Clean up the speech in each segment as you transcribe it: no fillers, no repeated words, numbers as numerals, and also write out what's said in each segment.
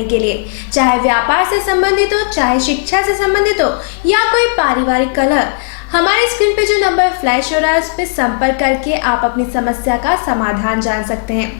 के लिए, चाहे व्यापार से संबंधित हो, चाहे शिक्षा से संबंधित हो या कोई पारिवारिक कलह, हमारे स्क्रीन पे जो नंबर फ्लैश हो रहा है उस पर संपर्क करके आप अपनी समस्या का समाधान जान सकते हैं।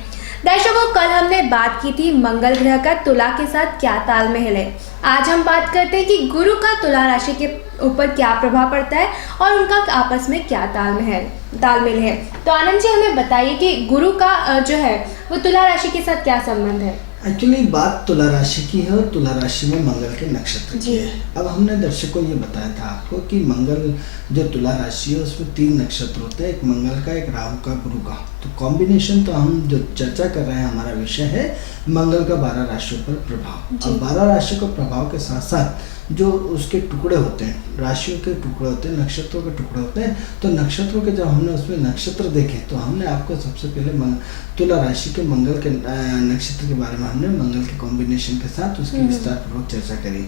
दर्शकों, कल हमने बात की थी मंगल ग्रह का तुला के साथ क्या तालमेल है। आज हम बात करते हैं कि गुरु का तुला राशि के ऊपर क्या प्रभाव पड़ता है और उनका आपस में क्या तालमेल है। तो आनंद जी, हमें बताइए कि गुरु का जो है वो तुला राशि के साथ क्या संबंध है। एक्चुअली बात तुला राशि की है और तुला राशि में मंगल के नक्षत्र की है। अब हमने दर्शकों ये बताया था आपको कि मंगल जो तुला राशि है उसमें 3 नक्षत्र होते हैं, एक मंगल का, एक राहु का, गुरु का। तो कॉम्बिनेशन, तो हम जो चर्चा कर रहे हैं हमारा विषय है मंगल का 12 राशियों पर प्रभाव। अब 12 राशियों का प्रभाव के साथ साथ जो उसके टुकड़े होते हैं, राशियों के टुकड़े होते हैं, नक्षत्रों के टुकड़े होते हैं। तो नक्षत्रों के जब हमने उसमें नक्षत्र देखे तो हमने आपको सबसे पहले तुला राशि के मंगल के नक्षत्र के बारे में हमने मंगल के कॉम्बिनेशन के साथ उसकी विस्तार पूर्वक चर्चा करी।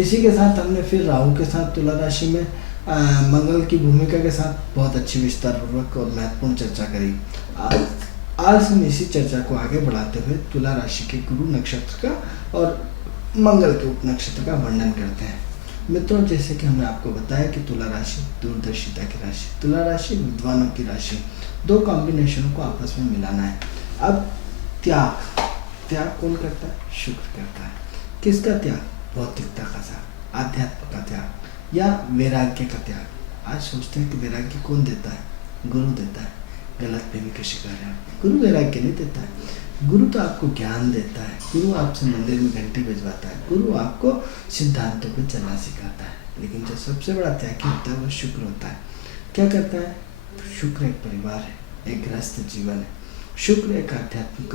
इसी के साथ हमने फिर राहु के साथ तुला राशि में मंगल की भूमिका के साथ बहुत अच्छी विस्तार पूर्वक और महत्वपूर्ण चर्चा करी। आज हम इसी चर्चा को आगे बढ़ाते हुए तुला राशि के गुरु नक्षत्र का और मंगल के उप नक्षत्र का वर्णन करते हैं। मित्रों, जैसे कि हमने आपको बताया कि तुला राशि दूरदर्शिता की राशि, तुला राशि विद्वानों की राशि, 2 कॉम्बिनेशनों को आपस में मिलाना है। अब त्याग कौन करता है? शुक्र करता है। किसका त्याग? भौतिकता का त्याग, आध्यात्म का त्याग या वैराग्य का त्याग। आज सोचते हैं कि वैराग्य कौन देता है? गुरु देता है। गलतफहमी का शिकार है। गुरु वैराग्य नहीं देता है। गुरु तो आपको ज्ञान देता है। गुरु आपसे मंदिर में घंटी बजवाता है। गुरु आपको सिद्धांतों पे चलना सिखाता है। लेकिन जो सबसे बड़ा त्यागी होता है वो शुक्र होता है। क्या करता है? शुक्र एक परिवार है, एक गृहस्थ जीवन है। शुक्र एक आध्यात्मिक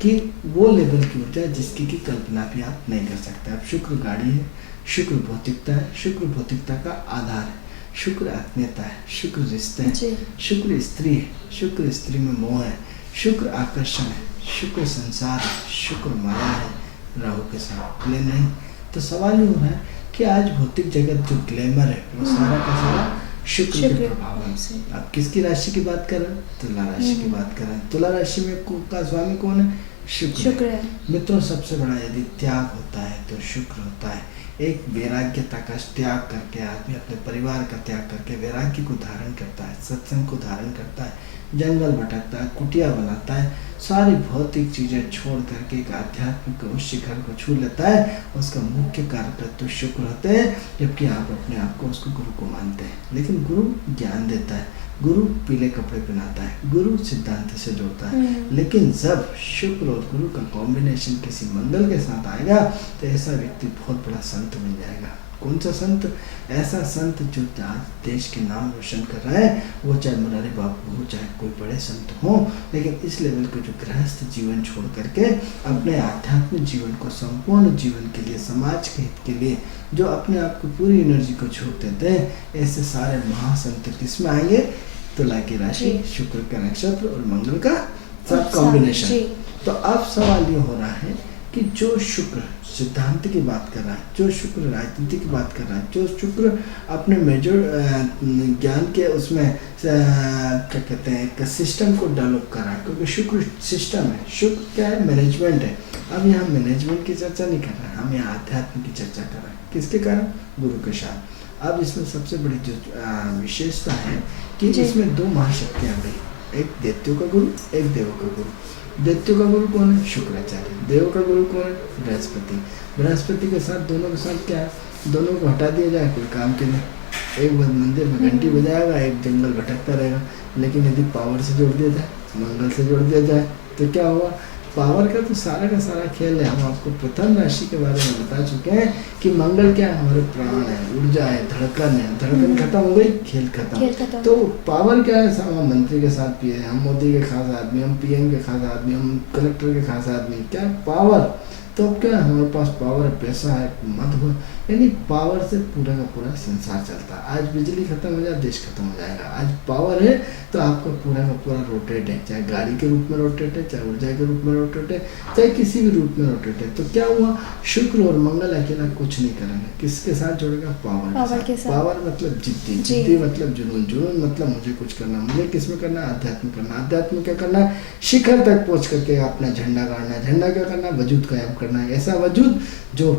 की वो लेवल की ऊर्जा है जिसकी की कल्पना भी आप नहीं कर सकते। अब शुक्र गाड़ी है, शुक्र भौतिकता है, शुक्र भौतिकता का आधार है, शुक्र आत्मीयता है, शुक्र रिश्ते हैं, शुक्र स्त्री है, शुक्र स्त्री में मोह है, शुक्र आकर्षण है, शुक्र संसार है, शुक्र माया है राहु के साथ। ले नहीं तो सवाल ये हो रहा है कि आज भौतिक जगत जो ग्लैमर है वो सारा का सारा शुक्र के प्रभाव है। अब किसकी राशि की बात कर रहे हैं? तुला राशि की बात कर रहे हैं। तुला राशि में का स्वामी कौन है? शुक्र है। मित्रों, सबसे बड़ा यदि त्याग होता है तो शुक्र होता है। एक वैराग्यता का त्याग करके आदमी अपने परिवार का त्याग करके वैराग्य को धारण करता है, सत्संग को धारण करता है, जंगल भटकता है, कुटिया बनाता है, सारी भौतिक चीज़ें छोड़ करके एक आध्यात्मिक उच्च शिखर को छू लेता है। उसका मुख्य कारक तो शुक्र होते हैं, जबकि आप अपने आप को उसको गुरु को मानते हैं। लेकिन गुरु ज्ञान देता है, गुरु पीले कपड़े पहनाता है, गुरु सिद्धांत से जोड़ता है। लेकिन जब शुक्र और गुरु का कॉम्बिनेशन किसी मंगल के साथ आएगा तो ऐसा व्यक्ति बहुत बड़ा संत बन जाएगा। कौन सा संत? ऐसा संत जो आज देश के नाम रोशन कर रहा है, वो चाहे मुरारी बापू हो, चाहे कोई बड़े संत हो, लेकिन इस लेवल के जो गृहस्थ जीवन छोड़ करके अपने आध्यात्मिक जीवन को, संपूर्ण जीवन के लिए, समाज के हित के लिए जो अपने आप को पूरी एनर्जी को छोड़ देते हैं, ऐसे सारे महासंत किसमें आएंगे? तुला की राशि, शुक्र का नक्षत्र और मंगल का सब कॉम्बिनेशन। तो अब सवाल ये हो रहा है कि जो शुक्र सिद्धांत की बात कर रहा है, जो शुक्र राजनीति की बात कर रहा है, जो शुक्र अपने मेजर ज्ञान के उसमें क्या कहते हैं एक सिस्टम को डेवलप कर रहा है, क्योंकि शुक्र सिस्टम है। शुक्र क्या है? मैनेजमेंट है। अब यहाँ मैनेजमेंट की चर्चा नहीं कर रहे हैं, हम यहाँ अध्यात्म की चर्चा कर रहे हैं। किसके कारण? गुरु के साथ। अब इसमें सबसे बड़ी जो विशेषता है कि इसमें 2 महाशक्तियाँ गई, एक दैत्यों का गुरु, एक देवों का गुरु। दैत्यों का गुरु कौन है? शुक्राचार्य। देव का गुरु कौन है? बृहस्पति। बृहस्पति के साथ दोनों के साथ क्या है? दोनों को हटा दिया जाए कोई काम के लिए, एक मंदिर में घंटी बजाएगा, एक जंगल भटकता रहेगा। लेकिन यदि पावर से जोड़ दिया जाए, मंगल से जोड़ दिया जाए तो क्या होगा? पावर का तो सारा का सारा खेल है। हम आपको प्रथम राशि के बारे में बता चुके हैं कि मंगल क्या है? हमारे प्राण है, ऊर्जा है, धड़कन है। धड़कन खत्म हो गई, खेल खत्म। तो पावर क्या है? हम मंत्री के साथ पिए, हम मोदी के खास आदमी, हम पीएम के खास आदमी, हम कलेक्टर के खास आदमी। क्या पावर? तो अब क्या है? हमारे पास पावर है, पैसा है, मत हो, यानी पावर से पूरा का पूरा संसार चलता है। आज बिजली खत्म हो जाए, देश खत्म हो जाएगा। आज पावर है तो आपका पूरा का पूरा रोटेट है, चाहे गाड़ी के रूप में रोटेट है, चाहे ऊर्जा के रूप में रोटेट है, चाहे किसी भी रूप में रोटेट है। तो क्या हुआ? शुक्र और मंगल अकेला कुछ नहीं करेंगे। किसके साथ जोड़ेगा? पावर के साथ। पावर मतलब जिद्दी, जिद्दी मतलब जुनून, जुनून मतलब मुझे कुछ करना। मुझे किसमें करना है? अध्यात्म करना। अध्यात्म क्या करना है? शिखर तक पहुँच करके अपना झंडा गाड़ना है। झंडा क्या करना है? वजूद कायम करना। करना है, ऐसा वजूद जो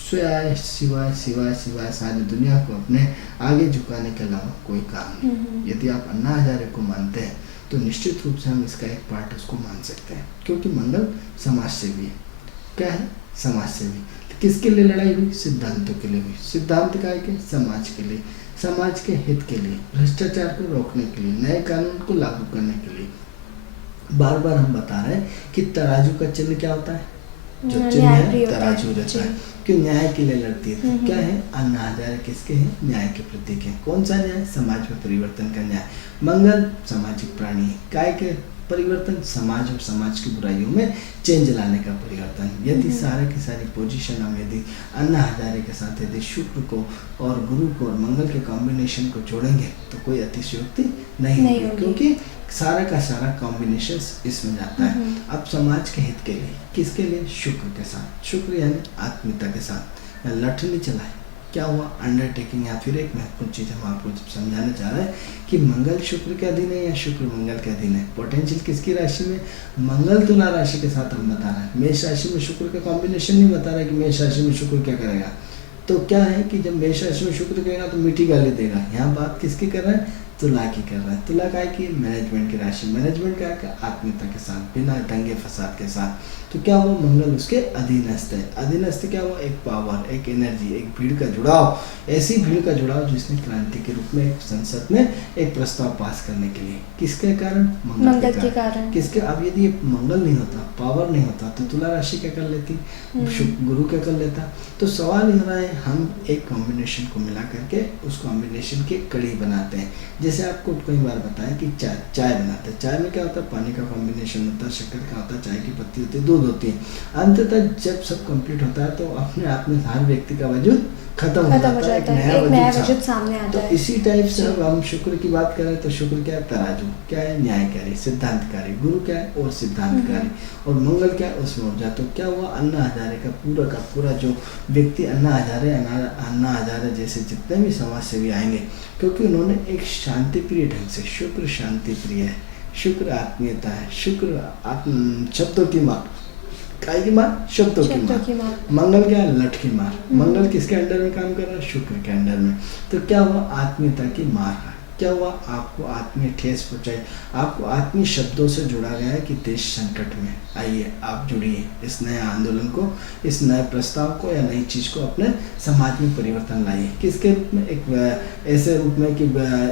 सिवाय सिवाय सिवाय सिवाय सारी दुनिया को अपने आगे झुकाने के अलावा कोई काम नहीं। यदि आप अन्ना हजारे को मानते हैं तो निश्चित रूप से हम इसका एक पार्ट उसको मान सकते हैं, क्योंकि मंगल समाज सेवी है। क्या है? समाज सेवी। किसके लिए लड़ाई हुई? सिद्धांतों के लिए हुई। सिद्धांत काय के? समाज के लिए, समाज के हित के लिए, भ्रष्टाचार को रोकने के लिए, नए कानून को लागू करने के लिए। बार बार हम बता रहे हैं कि तराजू का चिन्ह क्या होता है? जो चिन्ह है तराजू रहता है, क्यों? न्याय के लिए लड़ती है। क्या है? अन्ना हजारे किसके हैं? न्याय के प्रतीक है। कौन सा न्याय? समाज में परिवर्तन का न्याय। मंगल सामाजिक प्राणी है। काय के परिवर्तन? समाज और समाज की बुराइयों में चेंज लाने का परिवर्तन। यदि सारे की सारी पोजीशन हम यदि अन्ना हजारे के साथ यदि शुक्र को और गुरु को और मंगल के कॉम्बिनेशन को जोड़ेंगे तो कोई अतिशयोक्ति नहीं होगी, क्योंकि सारा का सारा कॉम्बिनेशन इसमें जाता है। अब समाज के हित के लिए, किसके लिए? शुक्र के साथ। शुक्र यानी आत्मीयता के साथ लठ नहीं चलाए। क्या हुआ? अंडरटेकिंग। या फिर एक महत्वपूर्ण चीज़ हम आपको समझाना चाह रहे हैं कि मंगल शुक्र के अधीन है या शुक्र मंगल के अधीन है। पोटेंशियल किसकी राशि में? मंगल तुला राशि के साथ हम बता रहे हैं। मेष राशि में शुक्र का कॉम्बिनेशन नहीं बता रहा है कि मेष राशि में शुक्र क्या करेगा। तो क्या है कि जब मेष राशि में शुक्र करेगा तो मीठी गाली देगा। यहाँ बात किसकी कर रहा है? तुला की कर रहा है। तुला काय की? मैनेजमेंट की राशि। मैनेजमेंट क्या है? आत्मीयता के साथ, बिना दंगे फसाद के साथ। तो क्या हुआ? मंगल उसके अधीनस्थ है। अधीनस्थ क्या हुआ? एक पावर, एक एनर्जी, एक भीड़ का जुड़ाव। ऐसी भीड़ का जुड़ाव जिसने क्रांति के रूप में एक संसद में एक प्रस्ताव पास करने के लिए, किसके कारण? मंगल के कारण। किसके? अब यदि ये मंगल नहीं होता, पावर नहीं होता, तो तुला राशि क्या कर लेती? गुरु क्या कर लेता? तो सवाल ये हो रहा है, हम एक कॉम्बिनेशन को मिला करके उस कॉम्बिनेशन की कड़ी बनाते हैं। जैसे आपको कई बार बताया कि चाय बनाते हैं। चाय में क्या होता है? पानी का कॉम्बिनेशन होता है, शक्कर का होता है, चाय की पत्ती होती है, दूध होती है। अंततः जब सब कंप्लीट होता है तो अपने आप में हर व्यक्ति का वजूद खत्म हो जाता है, एक नया वजूद सामने आता है। तो इसी टाइप से अब हम शुक्र की बात करें तो शुक्र क्या है? तराजू। क्या है? न्यायकारी, सिद्धांतकारी। गुरु क्या है? और सिद्धांतकारी। और मंगल क्या है? उसमें ऊर्जा। तो क्या हुआ? अन्ना हजारे का पूरा जो व्यक्ति अन्ना हजारे जैसे जितने भी समाज सेवी आएंगे, क्योंकि उन्होंने एक शांति प्रिय ढंग से, शुक्र शांति प्रिय है, शुक्र आत्मीयता है, शुक्र शब्दों की मार, काय की मार? शब्दों की मार। मंगल क्या है? लठ की मार। मंगल किसके अंडर में काम कर रहा है? शुक्र के अंडर में। तो क्या हुआ? आत्मीयता की मार। क्या हुआ? आपको आत्मीय ठेस पहुंचाई, आपको आत्मीय शब्दों से जोड़ा गया है कि देश संकट में। आइए आप जुड़िए इस नए आंदोलन को, इस नए प्रस्ताव को या नई चीज़ को अपने समाज में परिवर्तन लाइए। किसके रूप में? एक ऐसे रूप में कि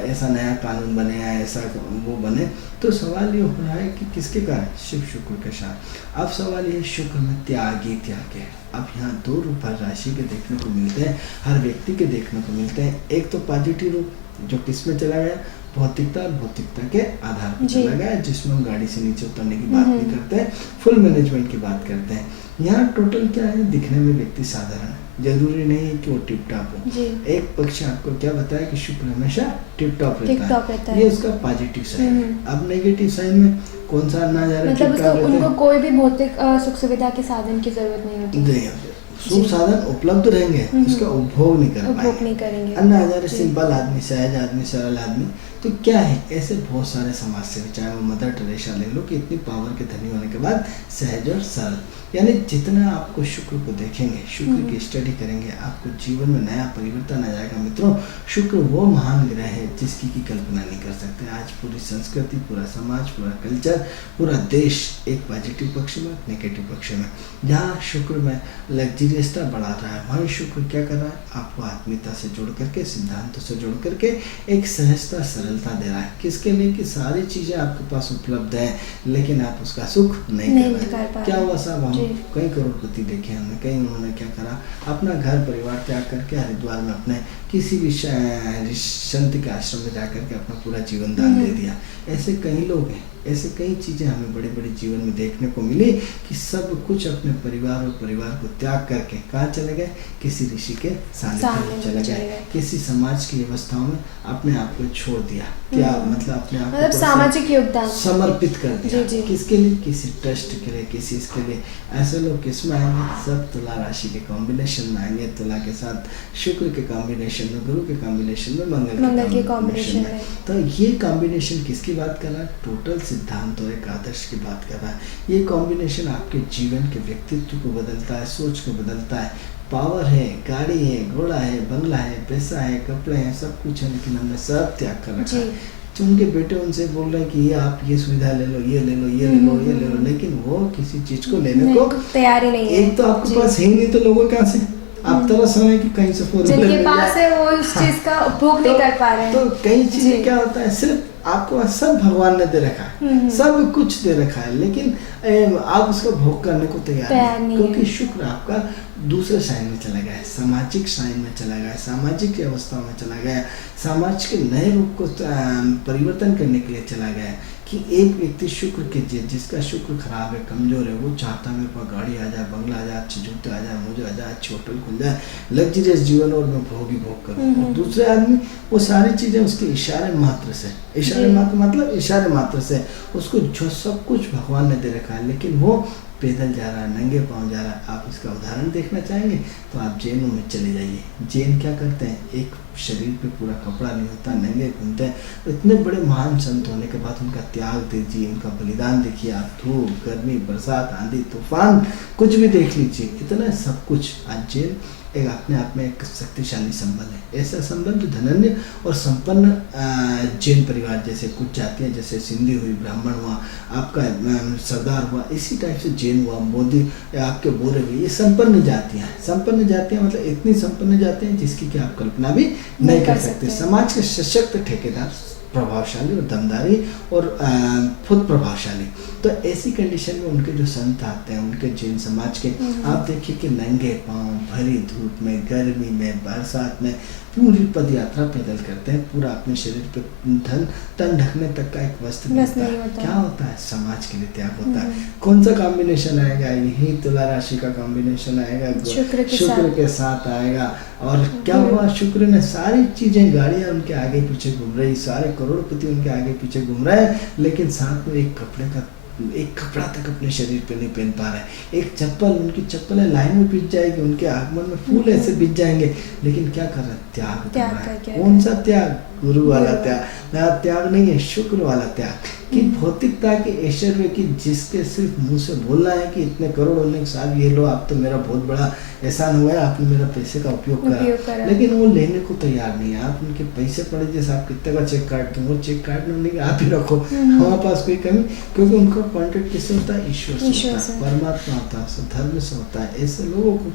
ऐसा नया कानून बने या ऐसा वो बने। तो सवाल ये हो रहा है कि किसके कारण? शिव शुक्र के साथ। अब सवाल ये, शुक्र में त्याग है। अब यहाँ दो रूप हर राशि के देखने को मिलते हैं, हर व्यक्ति के देखने को मिलते हैं। एक तो पॉजिटिव रूप जो किसमें चला गया? भौतिकता और भौतिकता के आधार पर चला गया, जिसमें हम गाड़ी से नीचे उतरने की बात नहीं करते हैं, फुल मैनेजमेंट की बात करते हैं। यहाँ टोटल क्या है? दिखने में व्यक्ति साधारण है, जरूरी नहीं है कि वो टिप टॉप हो। एक पक्ष आपको क्या बताया कि शुक्र हमेशा टिप टॉप रहता है, ये उसका पॉजिटिव साइन है। अब नेगेटिव साइन में कौन सा आना जा रहा है? मतलब उनको कोई भी भौतिक सुख सुविधा के साधन की जरूरत नहीं होती। सुख साधन उपलब्ध रहेंगे, उसका उपभोग नहीं करेंगे। अन्ना हजारे सिंपल आदमी, सहज आदमी, सरल आदमी। तो क्या है? ऐसे बहुत सारे समाज से, चाहे वो मदर टेरेसा ले लो, कि इतनी पावर के धनी होने के बाद सहज और सरल। यानी जितना आपको शुक्र को देखेंगे, शुक्र की स्टडी करेंगे, आपको जीवन में नया परिवर्तन आ जाएगा। मित्रों, शुक्र वो महान ग्रह है जिसकी की कल्पना नहीं कर सकते। आज पूरी संस्कृति, पूरा समाज, पूरा कल्चर, पूरा देश एक पॉजिटिव पक्ष में, नेगेटिव पक्ष में। जहाँ शुक्र में लग्जरियसता बढ़ा रहा है, वहीं शुक्र क्या कर रहा है? आपको आत्मीयता से जोड़ करके, सिद्धांतों से जोड़ करके एक सहजता, सरलता दे रहा है। किसके लिए? कि सारी चीजें आपके पास उपलब्ध है, लेकिन आप उसका सुख नहीं कर रहे। क्या हुआ साहब? हम कई करोड़पति देखे हमने, कई उन्होंने क्या करा? अपना घर परिवार त्याग करके हरिद्वार में अपने किसी भी संत के आश्रम में जाकर के अपना पूरा जीवन दान दे दिया। ऐसे कई लोग हैं, ऐसे कई चीज़ें हमें बड़े बड़े जीवन में देखने को मिली कि सब कुछ अपने परिवार और परिवार को त्याग करके कहाँ चले गए? किसी ऋषि के सानिध्य में चले गए, किसी समाज की व्यवस्थाओं में अपने आप को छोड़ दिया। क्या मतलब? अपने आप को सामाजिक योगदान समर्पित कर दिया। किसके लिए? किसी ट्रस्ट के लिए, किसी इसके लिए। ऐसे लोग किस में आएंगे? सब तुला राशि के कॉम्बिनेशन में आएंगे। तुला के साथ शुक्र के कॉम्बिनेशन में, गुरु के कॉम्बिनेशन में, मंगल के कॉम्बिनेशन में। तो ये कॉम्बिनेशन किसकी बात कर रहा है? टोटल सिद्धांत और एक आदर्श की बात कर रहा है। ये कॉम्बिनेशन आपके जीवन के व्यक्तित्व को बदलता है, सोच को बदलता है। पावर है, गाड़ी है, घोड़ा है, बंगला है, पैसा है, कपड़े हैं, सब कुछ है, लेकिन हमने सब त्याग कर रखा है। तो उनके बेटे उनसे बोल रहे हैं कि ये आप ये सुविधा ले लो, ये ले लो, ये ले लो, ये ले लो, लेकिन वो किसी चीज को लेने को तैयार ही नहीं है। एक तो आपके पास है ही नहीं, तो लोगों कहाँ से आप तरस रहे हैं कि कहीं से फोर व्हीलर जिनके पास है वो उस चीज का उपभोग नहीं कर पा रहे हैं। तो कई चीजें क्या होता है, सिर्फ आपको सब भगवान ने दे रखा है, सब कुछ दे रखा है, लेकिन आप उसका भोग करने को तैयार नहीं, क्योंकि शुक्र आपका दूसरे साइन में चला गया है, सामाजिक साइन में चला गया है, सामाजिक अवस्था में चला गया है, समाज के नए रूप को परिवर्तन करने के लिए चला गया है। कि एक व्यक्ति शुक्र के जिसका शुक्र खराब है, कमजोर है, वो चाहता है मेरे पास गाड़ी आ जाए, बंगला आ जाए, अच्छे जूते आ जाए, मुझे आ जाए, अच्छी होटल खुल जाए, लग्जरियस जीवन और मैं भोग ही भोग करूँ। और दूसरे आदमी वो सारी चीजें उसके इशारे मात्र से, इशारे मात्र मतलब इशारे मात्र से उसको जो सब कुछ भगवान ने दे रखा है, लेकिन वो पैदल जा रहा है, नंगे पाँव जा रहा है। आप इसका उदाहरण देखना चाहेंगे तो आप जैनों में चले जाइए। जैन क्या करते हैं, एक शरीर पे पूरा कपड़ा नहीं होता, नंगे घूमते हैं। इतने बड़े महान संत होने के बाद उनका त्याग दीजिए, उनका बलिदान देखिए आप। धूप, गर्मी, बरसात, आंधी, तूफान, कुछ भी देख लीजिए, इतना सब कुछ। आज जैन एक अपने आप में एक शक्तिशाली संबल है। ऐसा संबल जो धनन्य और संपन्न जैन परिवार जैसे कुछ जातियाँ, जैसे सिंधी हुई, ब्राह्मण हुआ, आपका सरदार हुआ, इसी टाइप से जैन हुआ, मोदी, आपके बोरे हुए, ये संपन्न जातियाँ हैं। संपन्न जातियाँ मतलब इतनी संपन्न जातियाँ जिसकी कि आप कल्पना भी नहीं कर सकते। समाज के सशक्त ठेकेदार, प्रभावशाली और दमदारी और खुद प्रभावशाली। तो ऐसी कंडीशन में उनके जो संत आते हैं, उनके जैन समाज के, आप देखिए कि नंगे पाँव, भरी धूप में, गर्मी में, बरसात में पूरी पद यात्रा पैदल करते हैं। पूरा अपने शरीर पे तन ढकने तक का एक वस्त्र मिलता है। क्या होता है, समाज के लिए त्याग होता है। कौन सा कॉम्बिनेशन आएगा, यही तुला राशि का कॉम्बिनेशन आएगा, शुक्र के साथ आएगा। और क्या हुआ, शुक्र ने सारी चीजें, गाड़ियां उनके आगे पीछे घूम रही, सारे करोड़पति उनके आगे पीछे घूम रहे हैं, लेकिन साथ में एक कपड़ा तक अपने शरीर पे नहीं पहन पा रहे। एक चप्पल, उनकी चप्पलें लाइन में बिछ जाएगी, उनके आगमन में फूल ऐसे बिछ जाएंगे, लेकिन क्या कर रहे हैं, त्याग कर रहा है। कौन सा त्याग, गुरु वाला त्याग। त्याग नहीं है, शुक्र वाला त्याग। कि भौतिकता के ऐश्वर्य की, जिसके सिर्फ मुंह से बोलना है कि इतने करोड़ होने के साथ ये लो, आप तो मेरा बहुत बड़ा एहसान हुआ है, आपने मेरा पैसे का उपयोग करा, लेकिन वो लेने को तैयार नहीं है। आप उनके पैसे पड़े, जैसे आप कितने का चेक काट दो, वो चेक काटने नहीं कि आप ही रखो, हमारे पास कोई कमी, क्योंकि उनका कॉन्टेक्ट किससे होता है, ईश्वर से होता है, परमात्मा होता है, धर्म से होता है। ऐसे लोगों को,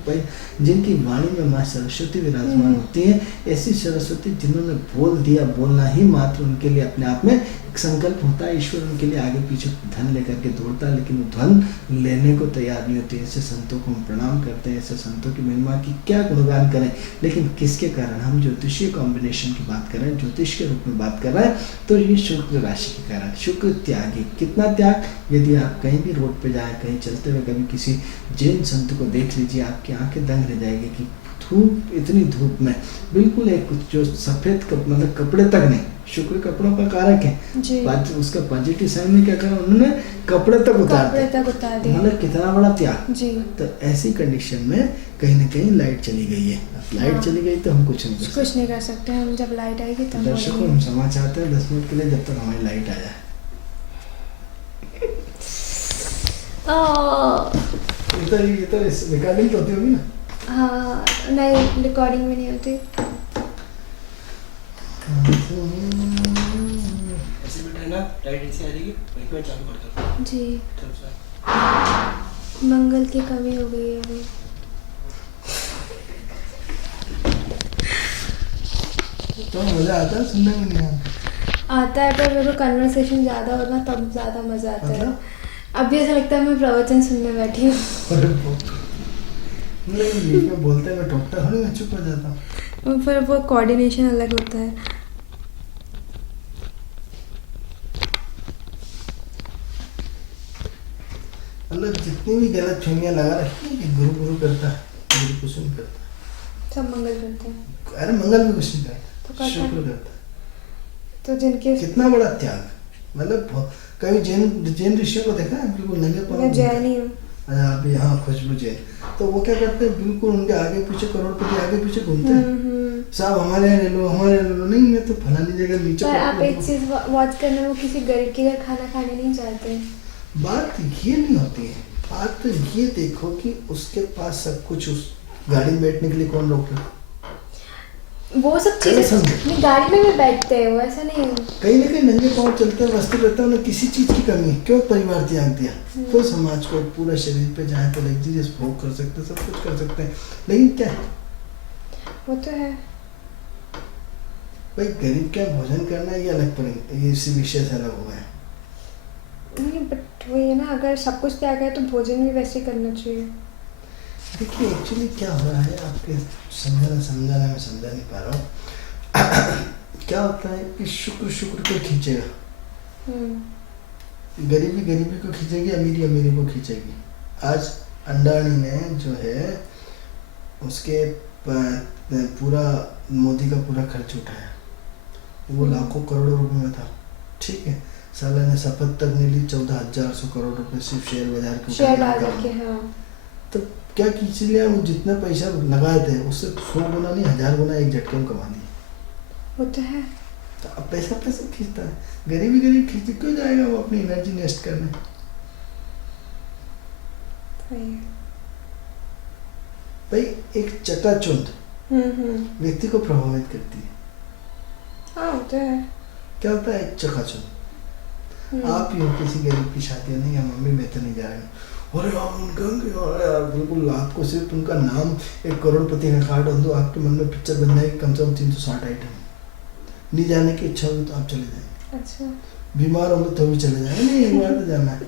जिनकी वाणी में माँ सरस्वती विराजमान होती है, ऐसी सरस्वती जिन्होंने बोल दिया, बोलना ही मात्र उनके लिए अपने आप में संकल्प होता है। ईश्वर उनके लिए आगे पीछे धन लेकर के दौड़ता है, लेकिन वो धन लेने को तैयार नहीं होते। ऐसे संतों को हम प्रणाम करते हैं, ऐसे संतों की महिमा की क्या गुणगान करें, लेकिन किसके कारण, हम ज्योतिषीय कॉम्बिनेशन की बात कर रहे हैं, ज्योतिष के रूप में बात कर रहे हैं, तो ये शुक्र राशि के कारण। शुक्र त्यागी, कितना त्याग, यदि आप कहीं भी रोड पे जाए, कहीं चलते हुए कभी किसी जैन संत को देख लीजिए, आपकी आंखें दंग रह जाएगी कि धूप, इतनी धूप में बिल्कुल एक जो सफेद मतलब कपड़े तक नहीं, शुक्र कपड़ों का कारक है, उसका पॉजिटिव साइन में क्या करा, उन्होंने कपड़े तक उतार दिए, मतलब कितना बड़ा त्याग। तो ऐसी कंडीशन में कहीं ना कहीं लाइट चली गई है। लाइट चली गई तो हम कुछ नहीं कर सकते। हम जब लाइट आएगी तब दर्शकों, हम क्षमा चाहते हैं 10 मिनट के लिए, जब तक हमारी लाइट आ जाए। ये तो रिकॉर्डिंग तो होती होगी ना? हाँ, नहीं, रिकॉर्डिंग में नहीं होती। ऐसे बैठे ना, लाइट ऐसे आ जाएगी, एक मिनट चालू कर दो जी। मंगल की कमी हो गई है अभी। तो मजा आता है सुनने में, नहीं आता है, पर मेरे को कन्वर्सेशन ज़्यादा हो ना तब ज़्यादा मज़ा आता है। अभी ऐसा लगता है मैं प्रवचन सुनने बैठी हूँ। नहीं, बोलते हैं मैं टोकता हूँ, मैं चुप हो जाता हूँ। फिर वो कोऑर्डिनेशन अलग होता है। मतलब जितनी भी गलत फहमियाँ लगा रखी है कि गुरु करता है, गुरु कुछ नहीं करता, सब मंगल करते हैं। अरे मंगल भी कुछ नहीं करता, तो शुक्र करता। तो जिनके कितना बड़ा त्याग, मतलब कभी जैन ऋषियों को देखा है, बिल्कुल नंगे पाँव। मैं जैन ही हूँ। आप यहाँ खुशबू जैन, तो वो क्या करते हैं, बिल्कुल उनके आगे पीछे करोड़पति आगे पीछे घूमते हैं, साहब हमारे यहाँ ले लो, हमारे यहाँ ले लो, नहीं मैं तो फलानी जगह नीचे पर आप पड़ा एक हूँ। चीज वॉच करना, वो किसी गरीब के घर खाना खाने नहीं जाते। बात ये नहीं होती है, बात तो ये देखो कि उसके पास सब कुछ, उस गाड़ी में बैठने के लिए कौन रोक रहा है? वो सब कहीं चीजें समझे। नहीं, गाड़ी में भी बैठते हैं वो, ऐसा नहीं है। कहीं ना कहीं नंगे पाँव चलते हैं, वस्तु रहता है, उन्हें किसी चीज की कमी है, क्यों परिवार त्याग दिया, क्यों समाज को पूरा शरीर पे जहाँ पे लग्जरियस भोग कर सकते हैं, सब कुछ कर सकते हैं, लेकिन क्या है वो तो है। भाई, गरीब क्या भोजन करना ये अलग पर, ये इसी विषय से अलग हुआ है। नहीं बट वो ये ना, अगर सब कुछ त्याग है तो भोजन भी वैसे ही करना चाहिए। देखिए एक्चुअली क्या हो रहा है, आपके समझाना मैं समझा नहीं पा रहा हूँ। क्या होता है कि शुक्र शुक्र को खींचेगा, गरीबी गरीबी को खींचेगी, अमीरी अमीरी को खींचेगी। आज अंडानी ने जो है उसके पूरा मोदी का पूरा खर्च उठाया, वो लाखों करोड़ों रुपए में था, ठीक है, साला ने शपथ तक नहीं ली, 14,100 करोड़ रुपए सिर्फ शेयर बाजार के शेयर बाजार के। हाँ तो क्या खींच लिया, वो जितना पैसा लगाए थे उससे 100 गुना नहीं 1000 गुना एक झटके में कमा लिया। वो तो है। तो अब पैसा पैसा खींचता है, गरीबी गरीब खींच क्यों जाएगा वो अपनी एनर्जी इन्वेस्ट करने। वही है। भाई एक चकाचौंध व्यक्ति को प्रभावित करती है। हाँ वो तो है। क्या होता है एक चकाचौंध, आप ही हो किसी गरीब की शादी, नहीं है मम्मी मैं तो नहीं जा रही हूँ, अरे यार उनका यार बिल्कुल, आपको सिर्फ उनका नाम एक करोड़पति का कार्ड हो दो, आपके मन में पिक्चर बन जाएगी कम से कम 360 आइटम। नहीं जाने की इच्छा होगी तो आप चले जाएंगे, अच्छा बीमार होंगे तो भी चले जाएंगे, नहीं एक बार तो जाना है,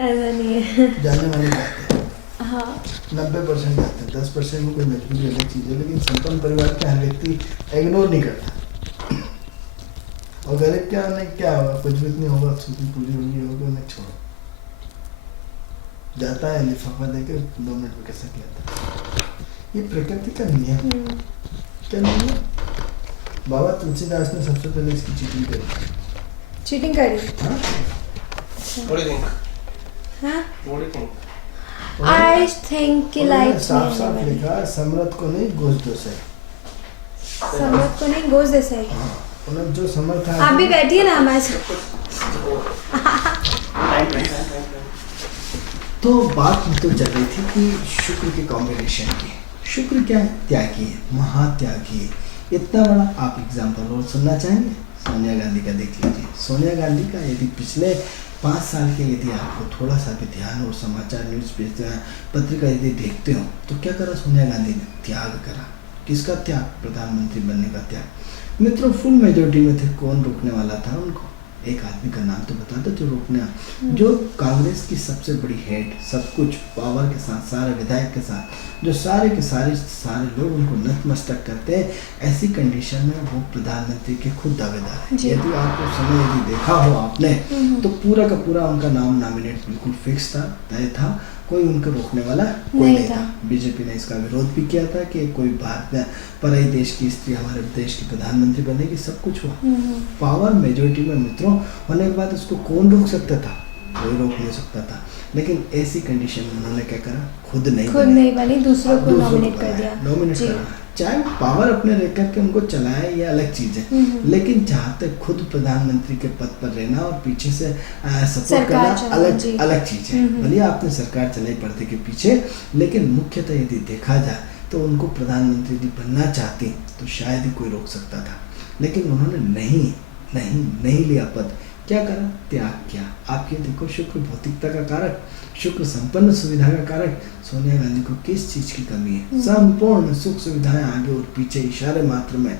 ऐसा नहीं है। जाने वाले जाते हैं, हाँ 90% जाते हैं, 10% में कोई मजबूरी अलग चीज़ है, लेकिन संपन्न परिवार के हर व्यक्ति इग्नोर नहीं करता। और गरीब क्या नहीं, क्या होगा, कुछ भी नहीं होगा, छुट्टी पूरी होगी होगी, उन्हें छोड़ो, जाता है लिफाफा देकर 2 मिनट में कैसा किया। ये प्रकृति का नियम, क्या नियम है? बाबा तुलसीदास ने सबसे पहले इसकी चीटिंग करी। चीटिंग करी। हाँ? What do you think? हाँ What do you think? I think कि उन्होंने लाइफ साफ साफ लिखा, सम्राट को नहीं गोश्त दोष है। समर्थ को नहीं गोश्त जैसा है। हाँ, उन्हें जो समर्थ है, आप भी बैठिए ना हमारे साथ। Time. तो बात तो चल रही थी कि शुक्र के कॉम्बिनेशन की। शुक्र क्या है? त्यागी है, महात्यागी है। इतना बड़ा आप एग्जाम्पल और सुनना चाहेंगे? सोनिया गांधी का देख लीजिए। सोनिया गांधी का यदि पिछले 5 साल के यदि आपको थोड़ा सा भी ध्यान और समाचार न्यूज़ पत्रिका यदि देखते हो तो क्या करा सोनिया गांधी ने? त्याग करा। किसका त्याग? प्रधानमंत्री बनने का त्याग। मित्रों फुल मेजोरिटी में थे, कौन रोकने वाला था उनको? एक आदमी का नाम तो बता दो जो रोकने, जो कांग्रेस की सबसे बड़ी हेड, सब कुछ पावर के साथ, सारे विधायक के साथ, जो सारे के सारे लोग उनको नतमस्तक करते हैं, ऐसी कंडीशन में वो प्रधानमंत्री के खुद दावेदार हैं। यदि आपको समय यदि देखा हो आपने तो पूरा का पूरा उनका नाम नॉमिनेट बिल्कुल फिक्स था, तय था, कोई उनको रोकने वाला कोई नहीं था। बीजेपी ने इसका विरोध भी किया था कि कोई भारत पराई देश की स्त्री हमारे देश की प्रधानमंत्री बनेगी, सब कुछ हुआ। पावर मेजोरिटी में मित्रों होने के बाद उसको कौन रोक सकता था? कोई रोक नहीं सकता था। लेकिन ऐसी कंडीशन में उन्होंने क्या करा? खुद नहीं बनी, दूसरों को नॉमिनेट कर दिया। नॉमिनेट करा, चाहे पावर अपने रह करके उनको चलाए ये अलग चीज़ है, लेकिन चाहते खुद प्रधानमंत्री के पद पर रहना और पीछे से सपोर्ट करना अलग चीज़ है। भले आपने सरकार चलाई पर्दे के पीछे, लेकिन मुख्यतः यदि देखा जाए तो उनको प्रधानमंत्री यदि बनना चाहती तो शायद ही कोई रोक सकता था, लेकिन उन्होंने नहीं लिया पद। क्या करा? त्याग किया। आप ये देखो, शुक्र भौतिकता का कारक, शुक्र संपन्न सुविधा का कारक। सोनिया गांधी को किस चीज की कमी है? संपूर्ण सुख सुविधाएं आगे और पीछे, इशारे मात्र में,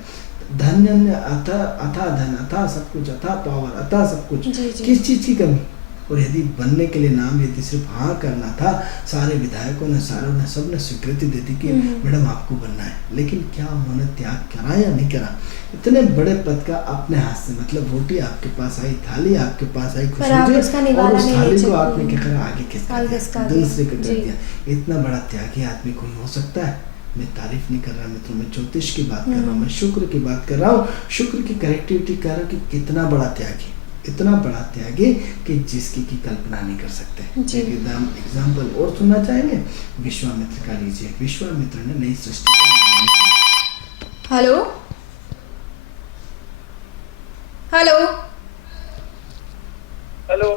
धन्य अथा धन, अथा सब कुछ, अथा पावर, अथा सब कुछ। किस चीज की कमी? और यदि बनने के लिए नाम यदि सिर्फ हाँ करना था, सारे विधायकों ने, सबने स्वीकृति दे दी कि मैडम आपको बनना है, लेकिन क्या उन्होंने त्याग करा या नहीं करा? इतने बड़े पद का अपने हाथ से, मतलब रोटी आपके पास आई, थाली आपके पास आई, खुशबू, और उस थाली को आपने क्या करा? आगे किसका? दूसरे को कर दिया। इतना बड़ा त्यागी आदमी कोई हो सकता है? मैं तारीफ नहीं कर रहा मित्रों, मैं ज्योतिष की बात कर रहा हूँ, मैं शुक्र की बात कर रहा हूँ, शुक्र की कनेक्टिविटी कर रहा हूँ कि कितना बड़ा त्यागी। इतना बड़ा त्याग है कि जिसकी की कल्पना नहीं कर सकते। जी। एक एग्जाम्पल और सुनना चाहेंगे, विश्वामित्र का लीजिए। विश्वामित्र ने नई सृष्टि का निर्माण किया। Hello hello. हेलो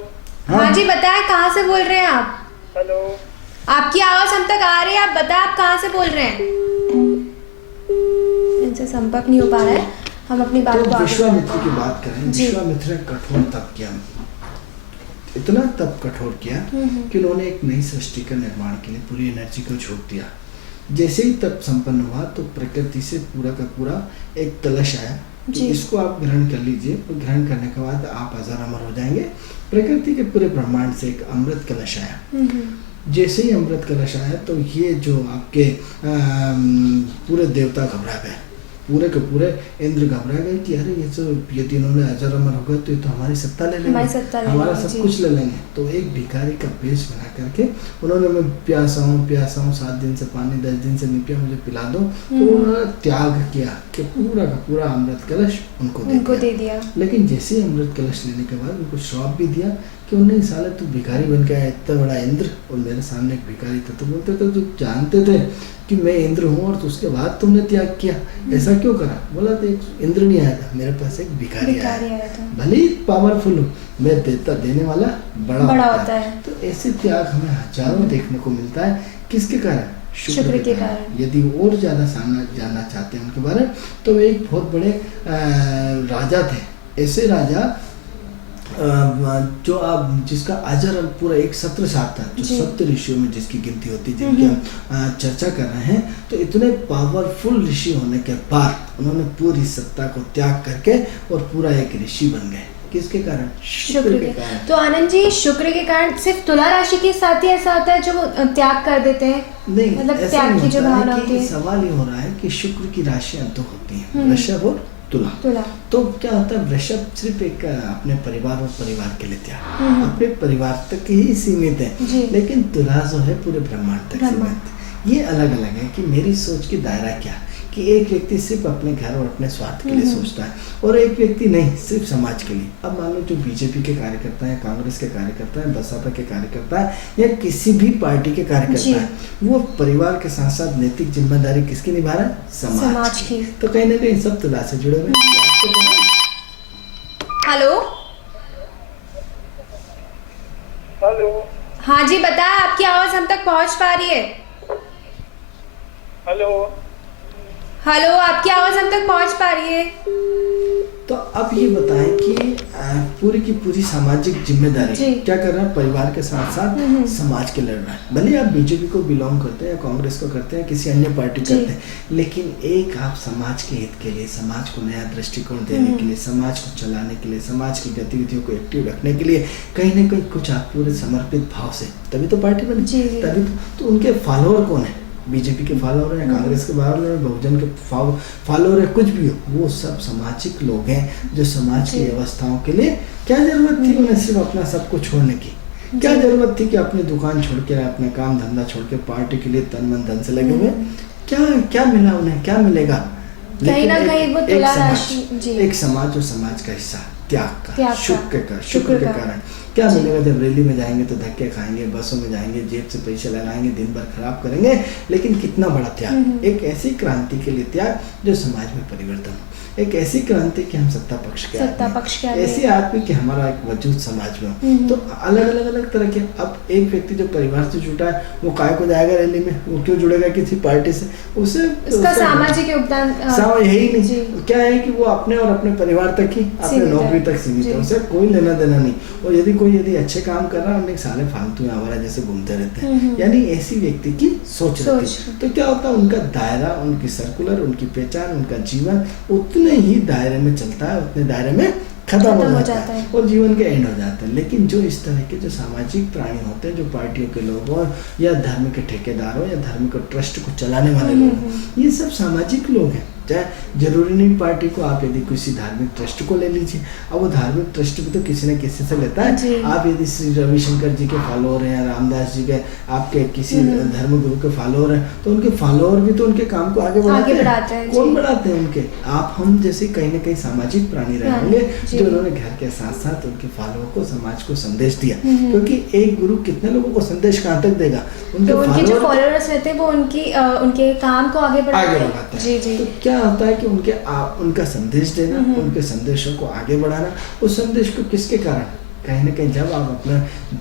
हाँ जी बताएं, कहाँ से बोल रहे हैं आप? हेलो आपकी आवाज हम तक आ रही है, आप बताएं आप कहाँ से बोल रहे हैं? इनसे संपर्क नहीं हो पा रहा है, हम अपनी बात को तो आगे विश्वामित्र बढ़ाते की हैं। बात करें, जी। विश्वामित्र ने कठोर तप किया, इतना तप कठोर किया कि उन्होंने एक नई सृष्टि का निर्माण के लिए पूरी एनर्जी को झोंक दिया। जैसे ही तप संपन्न हुआ तो प्रकृति से पूरा का पूरा एक कलश आया कि जी। इसको आप ग्रहण कर लीजिए, और ग्रहण करने के बाद आप अजर अमर हो जाएंगे। प्रकृति के पूरे ब्रह्मांड से एक अमृत कलश आया। जैसे ही अमृत कलश आया तो ये जो आपके पूरे देवता घबरा गए, पूरे के पूरे इंद्र घबरा गए कि अरे ये तीनों ने अजर अमर हो गए तो ये तो हमारी सत्ता ले लेंगे, हमारी सत्ता ले हमारा लेंगे, सब जी। कुछ ले लेंगे। तो एक भिखारी का वेश बना करके उन्होंने, मैं प्यासा हूँ 7 दिन से पानी 10 दिन से नहीं पिया, मुझे पिला दो। तो उन्होंने त्याग किया कि पूरा का पूरा अमृत कलश उनको दे दिया। लेकिन जैसे ही अमृत कलश लेने के बाद उनको श्राप भी दिया कि नहीं साले तू भिखारी बन के आया, इतना बड़ा इंद्र और मेरे सामने एक भिखारी था। तो बोलते थे तू जानते थे कि मैं इंद्र हूँ और तो उसके बाद तुमने त्याग किया, ऐसा क्यों करा? बोला तो एक इंद्र नहीं आया था, मेरे पास एक भिखारी आया था। भले ही पावरफुल हूँ, मैं देने वाला बड़ा होता है। तो ऐसे त्याग हमें हजारों देखने को मिलता है। किसके कारण? शुक्र के कारण। यदि और ज़्यादा जानना चाहते हैं उनके बारे में तो वे एक बहुत बड़े राजा थे। ऐसे राजा जो आप जिसका अजर पूरा एक सत्र साथ था, जो 7 ऋषियों में जिसकी गिनती होती है, जिनकी हम चर्चा कर रहे हैं, तो इतने पावरफुल ऋषि होने के बाद उन्होंने पूरी सत्ता को त्याग करके और पूरा एक ऋषि बन गए। किसके कारण? शुक्र के कारण। तो आनंद जी, शुक्र के कारण सिर्फ तुला राशि के साथ ही ऐसा होता है जो वो त्याग कर देते हैं? नहीं, मतलब ऐसा त्याग नहीं की जो होता है भावना कि होती है। सवाल ये हो रहा है कि शुक्र की राशियां तो होती हैं, वृषभ और तुला। तो क्या होता है, वृषभ सिर्फ एक अपने परिवार और परिवार के लिए त्याग, अपने परिवार तक ही सीमित है। लेकिन तुला जो है पूरे ब्रह्मांड तक सीमित है। ये अलग अलग है कि मेरी सोच की दायरा क्या, कि एक व्यक्ति सिर्फ अपने घर और अपने स्वार्थ के लिए सोचता है और एक व्यक्ति नहीं, सिर्फ समाज के लिए। अब मान लो जो बीजेपी के कार्यकर्ता है, कांग्रेस के कार्यकर्ता है, बसपा के कार्यकर्ता है या किसी भी पार्टी के कार्यकर्ता है, वो परिवार के साथ साथ नैतिक जिम्मेदारी किसकी निभा रहा है? समाज की। तो कहीं ना कहीं सब तुला से जुड़े हुए। हेलो हेलो हाँ जी बताएं, आपकी आवाज हम तक पहुंच पा रही है? हेलो हेलो, आपकी आवाज हम तक पहुंच पा रही है? तो अब ये बताएं कि पूरी की पूरी सामाजिक जिम्मेदारी क्या कर रहा है? परिवार के साथ साथ समाज के लड़ रहा है। भले आप बीजेपी को बिलोंग करते हैं या कांग्रेस को करते हैं, किसी अन्य पार्टी करते हैं, लेकिन एक आप समाज के हित के लिए, समाज को नया दृष्टिकोण देने के लिए, समाज को चलाने के लिए, समाज की गतिविधियों को एक्टिव रखने के लिए कहीं ना कहीं कुछ आप पूरे समर्पित भाव से, तभी तो पार्टी बनी, तभी तो उनके फॉलोअर कौन है? बीजेपी के फॉलोअर हैं, कांग्रेस के फॉलोअर हैं, बहुजन के फॉलोअर है, कुछ भी हो, वो सब सामाजिक लोग हैं जो समाज की व्यवस्थाओं के लिए। क्या जरूरत थी उन्हें सिर्फ अपना सब कुछ छोड़ने की? क्या जरूरत थी कि अपनी दुकान छोड़ के, अपने काम धंधा छोड़ के पार्टी के लिए तन मन धन से लगे हुए? क्या मिला उन्हें? क्या मिलेगा? कहीं ना कहीं वो तुला राशि, एक समाज और समाज का हिस्सा त्याग का, शुक्र के कारण क्या मिलेगा? जब रैली में जाएंगे तो धक्के खाएंगे, बसों में जाएंगे जेब से पैसे लगाएंगे, दिन भर खराब करेंगे, लेकिन कितना बड़ा त्याग। एक ऐसी क्रांति के लिए त्याग जो समाज में परिवर्तन हो, एक ऐसी क्रांति कि हम सत्ता पक्ष के ऐसे आदमी कि हमारा एक वजूद समाज में। तो अलग तरह के। अब एक व्यक्ति जो परिवार से जुटा है वो काय को जाएगा रैली में? वो क्यों जुड़ेगा किसी पार्टी से? उसे उसका सामाजिक योगदान यही नहीं, क्या है कि वो अपने और अपने परिवार तक ही, अपने नौकरी तक सीमित है, उसे कोई लेना देना नहीं। और यदि अच्छे काम कर रहा है, उन्हें साले फालतू आवारा जैसे घूमते रहते हैं, यानी ऐसी व्यक्ति की सोच रहती है। तो क्या होता है, उनका दायरा, उनकी सर्कुलर, उनकी पहचान, उनका जीवन उतने ही दायरे में चलता है, उतने दायरे में खत्म हो जाता है और जीवन के एंड हो जाते हैं। लेकिन जो इस तरह के जो सामाजिक प्राणी होते हैं, जो पार्टियों के लोग हों या धर्म के ठेकेदारों या धर्म के ट्रस्ट को चलाने वाले लोग, ये सब सामाजिक लोग हैं। चाहे जरूरी नहीं पार्टी को, आप यदि किसी धार्मिक ट्रस्ट को ले लीजिए, अब वो धार्मिक ट्रस्ट भी तो किसी न किसी से लेता जी। है। आप यदि श्री रविशंकर जी के फॉलोअर हैं, रामदास जी के, आपके किसी धर्म गुरु के फॉलोअर हैं, तो उनके फॉलोअर भी तो उनके काम को आगे बढ़ाते हैं। कौन बढ़ाते हैं उनके? आप हम जैसे कहीं ना कहीं सामाजिक प्राणी रहे होंगे, जो उन्होंने घर के साथ साथ उनके फॉलोअर को, समाज को संदेश दिया। क्योंकि एक गुरु कितने लोगों को संदेश कहाँ तक देगा? तो उनके जो फॉलोअर्स रहते हैं वो उनके काम को आगे बढ़ाते हैं। जी जी। तो क्या होता है कि उनका संदेश देना, उनके संदेशों को आगे बढ़ाना, उस संदेश को किसके कारण? कहीं ना कहीं जब आप अपना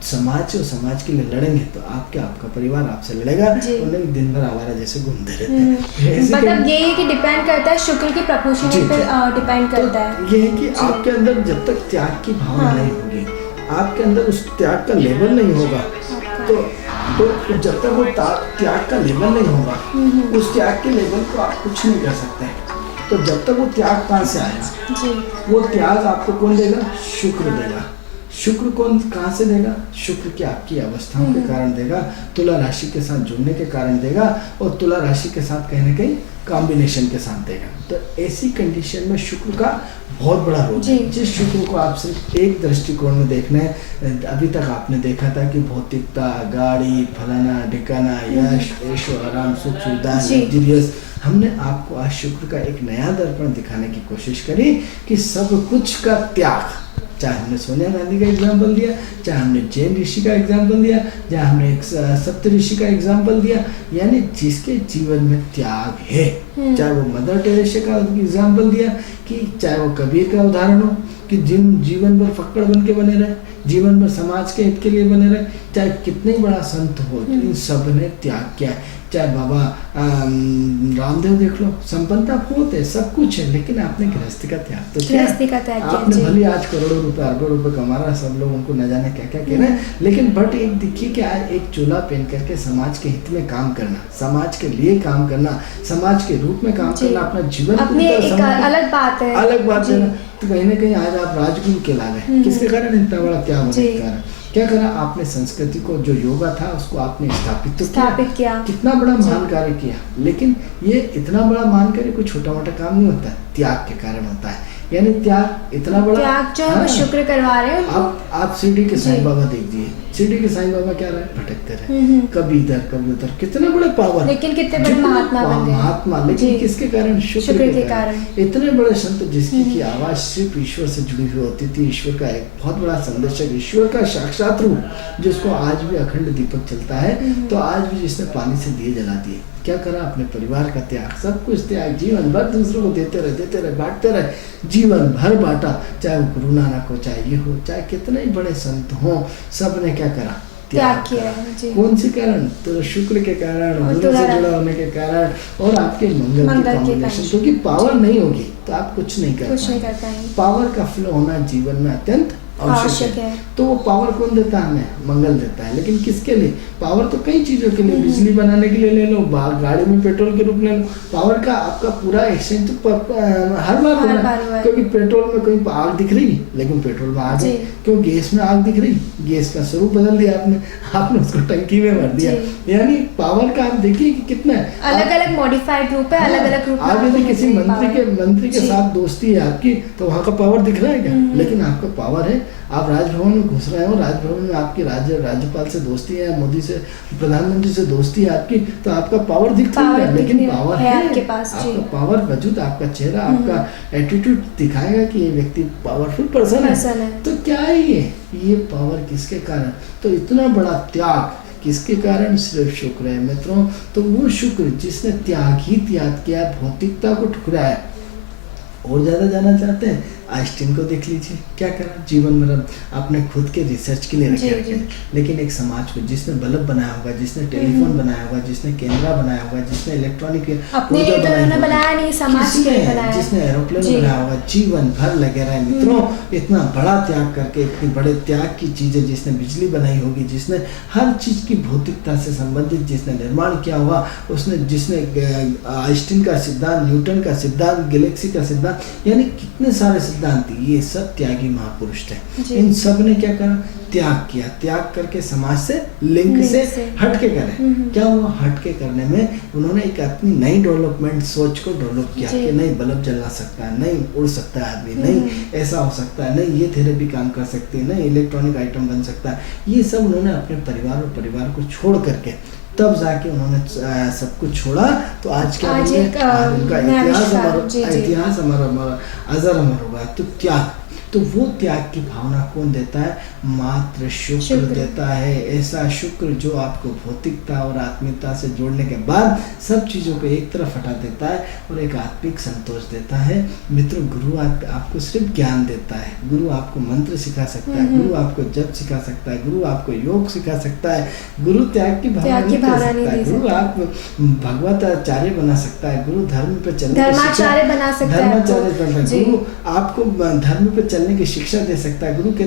समाज और समाज के लिए लड़ेंगे तो आपका परिवार आपसे लड़ेगा। उन्हें दिन भर आवारा जैसे घूमते रहते हैं। मतलब ये है कि डिपेंड करता है शुक्र की प्रपोर्शनल पे डिपेंड करता है। ये है कि आपके अंदर जब तक त्याग की भावना नहीं होगी, आपके अंदर उस त्याग का लेवल नहीं होगा, तो जब तक वो त्याग का लेवल नहीं होगा, उस त्याग के लेवल को आप कुछ नहीं कर सकते। तो जब तक वो त्याग कहाँ से आएगा? वो त्याग आपको कौन देगा? शुक्र देगा। शुक्र कौन कहाँ से देगा? शुक्र की आपकी अवस्थाओं के कारण देगा, तुला राशि के साथ जुड़ने के कारण देगा, और तुला राशि के साथ कहीं ना कहीं कॉम्बिनेशन के साथ देगा। तो ऐसी कंडीशन में शुक्र का बहुत बड़ा रोल है। जिस शुक्र को आप सिर्फ एक दृष्टिकोण में देखना है, अभी तक आपने देखा था कि भौतिकता, गाड़ी, फलाना ढिकाना, यश, ऐशो आराम, सुख सुविधा, लग्जरियस, हमने आपको आज शुक्र का एक नया दर्पण दिखाने की कोशिश करी कि सब कुछ का त्याग, चाहे हमने सोनिया गांधी का एग्जाम्पल दिया, चाहे हमने जैन ऋषि का एग्जाम्पल दिया, चाहे हमने एक सप्त ऋषि का एग्जाम्पल दिया, यानी जिसके जीवन में त्याग है, चाहे वो मदर टेरेसा का एग्जाम्पल दिया, कि चाहे वो कबीर का उदाहरण हो कि जिन जीवन भर फक्कड़ बन के बने रहे, जीवन भर समाज के हित के लिए बने रहे, चाहे कितने बड़ा संत हो, इन सब ने त्याग किया है। चाहे बाबा रामदेव देख लो, संपन्नता बहुत है, सब कुछ है, लेकिन आपने गृहस्थी का त्याग तो किया। आपने भले आज करोड़ों रुपए, अरबों रुपए कमा रहा, सब लोग उनको न जाने क्या क्या कह रहे हैं, लेकिन बट एक देखिए कि आज एक चोला पहन करके समाज के हित में काम करना, समाज के लिए काम करना, समाज के रूप में काम करना, अपना जीवन अलग बात है, अलग बात है। तो कहीं ना कहीं आज आप राजगुरु कहला गए, किसके कारण? इतना बड़ा त्याग होने के कारण। क्या करा आपने? संस्कृति को, जो योगा था उसको आपने स्थापित किया। कितना बड़ा महान कार्य किया। लेकिन ये इतना बड़ा महान कार्य कोई छोटा मोटा काम नहीं होता है, त्याग के कारण होता है। यानी त्याग इतना बड़ा त्याग जो है शुक्र करवा रहे हैं। आप शिरडी के साईं बाबा देखिए, शिरडी के साईं बाबा क्या रहे? भटकते रहे, कभी इधर कभी उधर, कितना बड़ा पावर, लेकिन कितने बड़े महात्मा, लेकिन किसके कारण? शुक्र के कारण। इतने बड़े संत जिसकी की आवाज सिर्फ ईश्वर से जुड़ी हुई होती थी, ईश्वर का एक बहुत बड़ा संदेशक, ईश्वर का साक्षात रूप, जिसको आज भी अखंड दीपक चलता है। तो आज भी जिसने पानी से दिए जला दिए, क्या करा? अपने परिवार का त्याग, सब कुछ त्याग, जीवन भर दूसरों को देते रहे, बांटते रहे, जीवन भर बांटा। चाहे वो गुरु नानक हो, चाहे ये हो, चाहे कितने ही बड़े संत हो, सब ने क्या करा? त्याग किया। कौन से कारण? तो शुक्र के कारण, गुरु से जुड़ा होने के कारण, और आपके मंगल के कॉम्बिनेशन। क्योंकि पावर नहीं होगी तो आप कुछ नहीं कर पाएंगे। पावर का फ्लो होना जीवन में अत्यंत आवश्यक है। तो वो पावर कौन देता है? हमें मंगल देता है। लेकिन किसके लिए? पावर तो कई चीजों के लिए, बिजली बनाने के लिए ले लो, गाड़ी में पेट्रोल के रूप ले लो। पावर का आपका पूरा एक्सचेंज तो हर बार होना है। क्योंकि पेट्रोल में कोई आग दिख रही, लेकिन पेट्रोल में आग है। क्यों? गैस में आग दिख रही, गैस का स्वरूप बदल दिया आपने उसको टंकी में भर दिया। यानी पावर का आप देखिए कि कितना अलग अलग मॉडिफाइड रूप है, अलग अलग रूप। आप यदि किसी मंत्री के साथ दोस्ती है आपकी, तो वहाँ का पावर दिख रहा है क्या? लेकिन आपका पावर है। आप राजभवन में घुस रहे हो, राजभवन में आपकी राज्यपाल से दोस्ती है, मोदी से, प्रधानमंत्री से दोस्ती है आपकी, तो आपका पावर दिखता है। लेकिन पावर है आपके पास, आपका पावर वजूद, आपका चेहरा, आपका एटीट्यूड दिखाएगा कि ये व्यक्ति पावरफुल पर्सन है। तो क्या है ये पावर किसके कारण? तो इतना बड़ा त्याग किसके कारण? सिर्फ शुक्र है मित्रों। तो वो शुक्र जिसने त्याग किया, भौतिकता को ठुकराया। और ज़्यादा जाना चाहते हैं? आइंस्टीन को देख लीजिए, क्या करा? जीवन भर अपने खुद के रिसर्च के लिए रखे, लेकिन एक समाज को, जिसने बल्ब बनाया होगा, जिसने टेलीफोन बनाया होगा, जिसने कैमरा बनाया होगा, जिसने इलेक्ट्रॉनिक बनाया नहीं, समाज के लिए बनाया, जिसने एरोप्लेन बनाया होगा, जीवन भर लगे रहे मित्रों। इतना बड़ा त्याग करके, इतनी बड़े त्याग की चीजें, जिसने बिजली बनाई होगी, जिसने हर चीज की भौतिकता से संबंधित जिसने निर्माण किया होगा, जिसने आइंस्टीन का सिद्धांत, न्यूटन का सिद्धांत, गैलेक्सी का सिद्धांत, यानी कितने सारे सिद्धांत, ये सब त्यागी महापुरुष थे। जी। इन सब ने क्या करा, त्याग किया, त्याग करके समाज से लिंक से हट के करे। क्या हुआ, हट के करने में उन्होंने एक अपनी नई डेवलपमेंट सोच को डेवलप किया जी। कि नहीं बल्ब जला सकता है, नहीं उड़ सकता है आदमी, नहीं ऐसा हो सकता है, नहीं ये थेरेपी काम कर सकती है, नहीं इलेक्ट्रॉनिक आइटम बन सकता है। ये सब उन्होंने अपने परिवार और परिवार को छोड़ करके तब जाके उन्होंने सब कुछ छोड़ा। तो आज क्या आज बोले, एक, आज उनका नया इतिहास विश्वास, हमारा जी, जी। इतिहास हमारा अजर अमर होगा। तो त्याग, तो वो त्याग की भावना कौन देता है, मात्र शुक्र देता है। ऐसा शुक्र जो आपको भौतिकता और आत्मिकता से जोड़ने के बाद सब चीज़ों को एक तरफ हटा देता है और एक आत्मिक संतोष देता है। मित्रों, गुरु आपको सिर्फ ज्ञान देता है, गुरु आपको मंत्र सिखा सकता है, गुरु आपको जप सिखा सकता है, गुरु आपको योग सिखा सकता है, गुरु त्याग की भावना नहीं दे सकता है, गुरु आप भगवत आचार्य बना सकता है, गुरु धर्म पे चलने धर्माचार्य बना सकता है, धर्माचार्य, गुरु आपको धर्म पे चलने की शिक्षा दे सकता है। गुरु